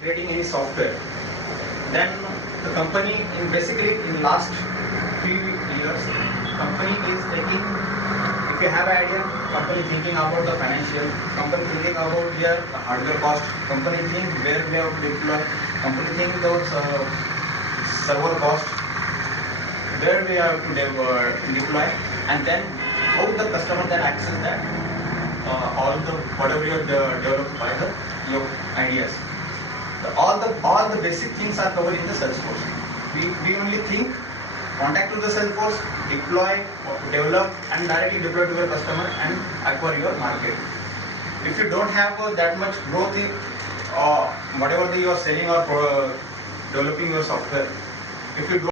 creating any software. Then the company in last few years, company is taking, if you have an idea, company thinking about the financial, company thinking about their hardware cost, company think where we have to deploy, company think those server cost, where we have to deploy, and then how the customer can access that all the whatever you have developed by your ideas. All the basic things are covered in the Salesforce. We only think, contact to the Salesforce, deploy, develop, and directly deploy to your customer and acquire your market. If you don't have that much growth in whatever you are selling or developing your software, if you don't